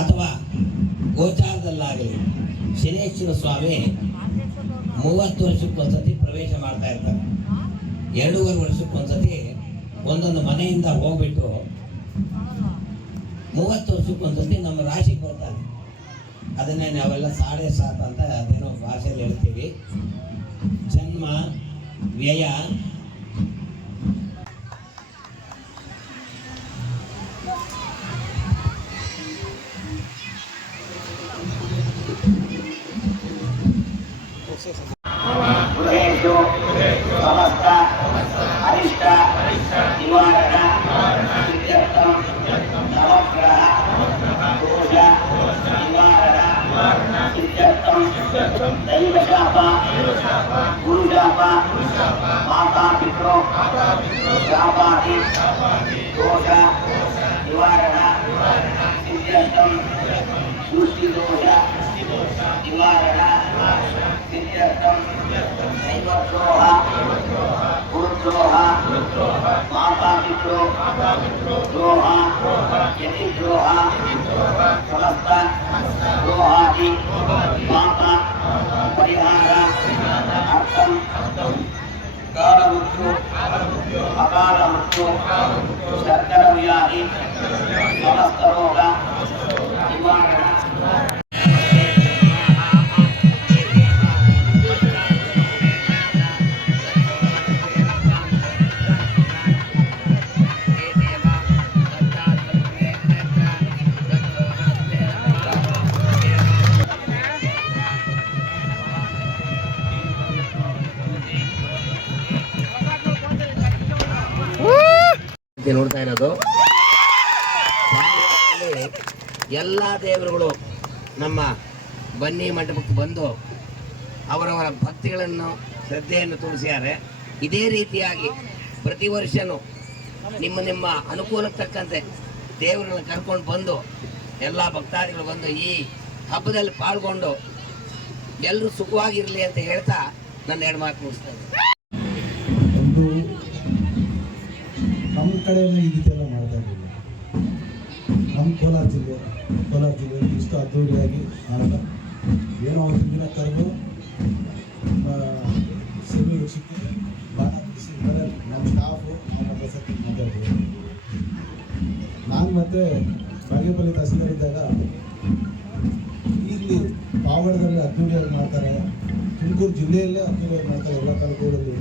ಅಥವಾ ಗೋಚಾರದಲ್ಲಾಗಲಿ ಶನೇಶ್ವರ ಸ್ವಾಮಿ ಮೂವತ್ತು ವರ್ಷಕ್ಕೊಂದ್ಸತಿ ಪ್ರವೇಶ ಮಾಡ್ತಾ ಇರ್ತಾರೆ. ಎರಡೂವರೆ ವರ್ಷಕ್ಕೊಂದ್ಸತಿ ಒಂದೊಂದು ಮನೆಯಿಂದ ಹೋಗ್ಬಿಟ್ಟು ಮೂವತ್ತು ವರ್ಷಕ್ಕೊಂದ್ಸತಿ ನಮ್ಮ ರಾಶಿಗೆ ಬರ್ತಾರೆ. ಅದನ್ನೇ ನಾವೆಲ್ಲ ಸಾಡೆ ಸಾತ್ ಅಂತ ಅದೇನೋ ಭಾಷೆಯಲ್ಲಿ ಹೇಳ್ತೀವಿ. ಜನ್ಮ, ವ್ಯಯ సమస్త అరిష్ట నివారణ సిద్ధ్యర్థం నవగ్రహ దోష నివారణ సిద్ధ్యర్థం దైవ శాప గురు శాప మాతా పిత్రో శాపాది దోష నివారణ సిద్ధ్యర్థం దృష్టి దోష నివారణ సిద్ధ్యర్థం देवद्रोहा, गुरुद्रोहा माता पित्रो द्रोहा यदि द्रोहा समस्त द्रोहादि माता परिहार अर्थम काल मृत्यु अकाल मृत्यु सर्कल व्याधि समस्त रोग ಇದು ನೋಡ್ತಾ ಇರೋದು. ಎಲ್ಲ ದೇವರುಗಳು ನಮ್ಮ ಬನ್ನಿ ಮಂಟಪಕ್ಕೆ ಬಂದು ಅವರವರ ಭಕ್ತಿಗಳನ್ನು, ಶ್ರದ್ಧೆಯನ್ನು ತೋರಿಸಿದ್ದಾರೆ. ಇದೇ ರೀತಿಯಾಗಿ ಪ್ರತಿ ವರ್ಷವೂ ನಿಮ್ಮ ನಿಮ್ಮ ಅನುಕೂಲಕ್ಕೆ ತಕ್ಕಂತೆ ದೇವರನ್ನು ಕರ್ಕೊಂಡು ಬಂದು ಎಲ್ಲ ಭಕ್ತಾದಿಗಳು ಬಂದು ಈ ಹಬ್ಬದಲ್ಲಿ ಪಾಲ್ಗೊಂಡು ಎಲ್ಲರೂ ಸುಖವಾಗಿರಲಿ ಅಂತ ಹೇಳ್ತಾ ನನ್ನ ಎರಡು ಮಾತು ಮುಗಿಸ್ತಾ ಇದ್ದೀನಿ. ನಮ್ಮ ಕಡೆಯೂ ಈ ರೀತಿ ಎಲ್ಲ ಮಾಡ್ತಾ ಇದ್ದೀವಿ. ನಮ್ಮ ಕೋಲಾರ ಜಿಲ್ಲೆ ಕೋಲಾರ ಜಿಲ್ಲೆ ಇಷ್ಟು ಅದ್ದೂರಿಯಾಗಿ ಮಾಡ್ತಾ ಏನೋ ಒಂದು ದಿನ ಕರೆದು ಸಿಬ್ಬಿ ವೃಕ್ಷಕ್ಕೆ ನಮ್ಮ ಸ್ಟಾಫು ನಮ್ಮ ಬಸಕ್ಕೆ ಮಾತಾಡ್ತೀವಿ ನಾನು ಮತ್ತೆ ಬಾಗೇಪಲ್ಲಿ ತಹಸೀಲ್ದಾರ್ ಇಲ್ಲಿ ಪಾವಗಡದಲ್ಲಿ ಅದ್ದೂರಿಯಾಗಿ ಮಾಡ್ತಾರೆ. ತುಮಕೂರು ಜಿಲ್ಲೆಯಲ್ಲೇ ಅದ್ದೂರಿಯಾಗಿ ಮಾಡ್ತಾರೆ. ಎಲ್ಲ ತಾಲೂಕುಗಳಲ್ಲಿ.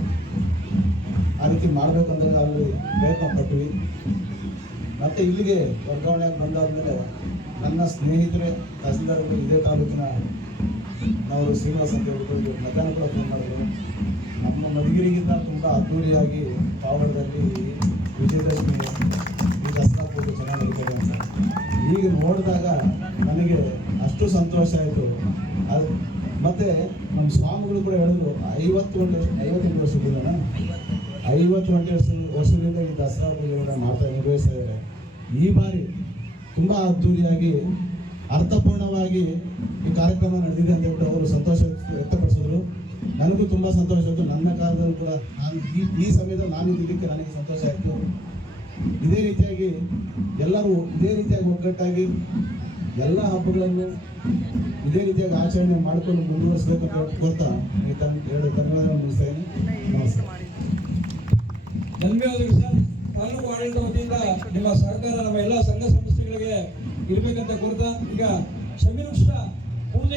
ಆ ರೀತಿ ಮಾಡಬೇಕಂತ ನಾವು ಪ್ರಯತ್ನ ಪಟ್ವಿ. ಮತ್ತೆ ಇಲ್ಲಿಗೆ ವರ್ಗಾವಣೆ ಬಂದಾದ್ಮೇಲೆ ನನ್ನ ಸ್ನೇಹಿತರೆ ತಹಸೀಲ್ದಾರ್ಗಳು ಇದೇ ತಾಲೂಕಿನ ನಾವು ಶ್ರೀನಿವಾಸ ಅಂತ ಹೇಳ್ಕೊಂಡು ಮಧ್ಯಾಹ್ನ ಕೂಡ ಫೋನ್ ಮಾಡಿದ್ರು. ನಮ್ಮ ಮಧುಗಿರಿಗಿಂತ ತುಂಬ ಅದ್ದೂರಿಯಾಗಿ ಪಾವಗಡದಲ್ಲಿ ವಿಜಯದಶಮಿ ಈ ದಸರಾ ಪೂಜೆ ಚೆನ್ನಾಗಿ ನಡೀತದೆ ಅಂತ. ಈಗ ನೋಡಿದಾಗ ನನಗೆ ಅಷ್ಟು ಸಂತೋಷ ಆಯಿತು. ಅದು ಮತ್ತು ನಮ್ಮ ಸ್ವಾಮಿಗಳು ಕೂಡ ಹೇಳಿದ್ರು ಐವತ್ತು ಐವತ್ತೆಂಟು ವರ್ಷದಿಂದ ಐವತ್ತು ವರ್ಷ ವರ್ಷದಿಂದ ಈ ದಸರಾ ಪೂಜೆಗಳನ್ನ ಮಾಡ್ತಾ ನಿರ್ವಹಿಸ್ತಾ ಇದ್ದಾರೆ. ಈ ಬಾರಿ ತುಂಬ ಅದ್ಧೂರಿಯಾಗಿ, ಅರ್ಥಪೂರ್ಣವಾಗಿ ಈ ಕಾರ್ಯಕ್ರಮ ನಡೆದಿದೆ ಅಂತ ಹೇಳ್ಬಿಟ್ಟು ಅವರು ಸಂತೋಷ ವ್ಯಕ್ತಪಡಿಸಿದ್ರು. ನನಗೂ ತುಂಬ ಸಂತೋಷ ಆಯಿತು. ನನ್ನ ಕಾಲದಲ್ಲೂ ಕೂಡ ನಾನು ಈ ಈ ಸಮಯದಲ್ಲಿ ನಾನು ಇದ್ದಿದ್ದಕ್ಕೆ ನನಗೆ ಸಂತೋಷ ಆಯಿತು. ಇದೇ ರೀತಿಯಾಗಿ ಎಲ್ಲರೂ ಇದೇ ರೀತಿಯಾಗಿ ಒಗ್ಗಟ್ಟಾಗಿ ಎಲ್ಲ ಹಬ್ಬಗಳನ್ನು ಇದೇ ರೀತಿಯಾಗಿ ಆಚರಣೆ ಮಾಡಿಕೊಂಡು ಮುಂದುವರಿಸಬೇಕು ಅಂತ ಈ ತನ್ನ ಎರಡು ಧನ್ಯವಾದಗಳು ಮುಗಿಸ್ತಾ ಇದ್ದೀನಿ. ಸರ್, ತಾಲೂಕು ಆಡಳಿತ ವತಿಯಿಂದ ನಿಮ್ಮ ಸಹಕಾರ ನಮ್ಮ ಎಲ್ಲ ಸಂಘ ಸಂಸ್ಥೆಗಳಿಗೆ ಇರಬೇಕಂತ ಕೋರ್ತಾ ಈಗ ಶಮೀರ್ ಪೂಜೆ